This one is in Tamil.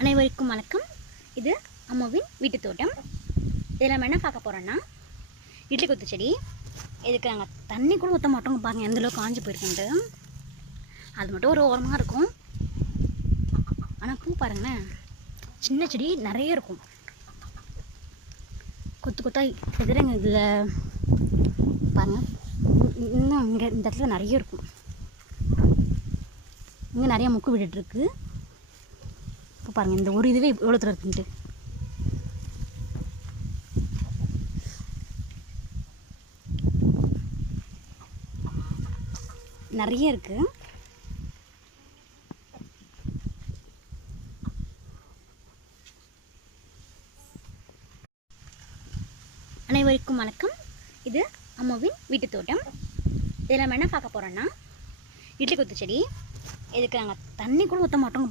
அனைவருக்கும் வணக்கம். இது அம்மாவின் வீட்டு தோட்டம். இதில் நம்ம என்ன பார்க்க போகிறோன்னா, இட்லி கொத்து செடி. இதுக்கு நாங்கள் தண்ணி கூட ஊற்ற மாட்டோங்க. பாருங்கள் எந்தளவுக்கு காஞ்சி போயிருக்குன்ட்டு. அது மட்டும் ஒரு ஓரமாக இருக்கும். ஆனால் பூ பாருங்களேன், சின்ன செடி நிறைய இருக்கும். கொத்து கொத்தாய் எதிரங்க இதில் பாருங்கள். இன்னும் இங்கே இந்த இடத்துல நிறைய இருக்கும். இங்கே நிறைய முக்கு விட்டுட்டுருக்கு. இப்போ பாருங்கள், இந்த ஒரு இதுவே எவ்வளோ தூரம் இருக்குன்ட்டு. நிறைய இருக்குது. அனைவருக்கும் வணக்கம். இது அம்மாவின் வீட்டு தோட்டம். இதில் நம்ம என்ன பார்க்க போகிறோன்னா, இட்லி கொத்து செடி. இதுக்கு நாங்கள் தண்ணி கூட ஊற்ற மாட்டோங்க.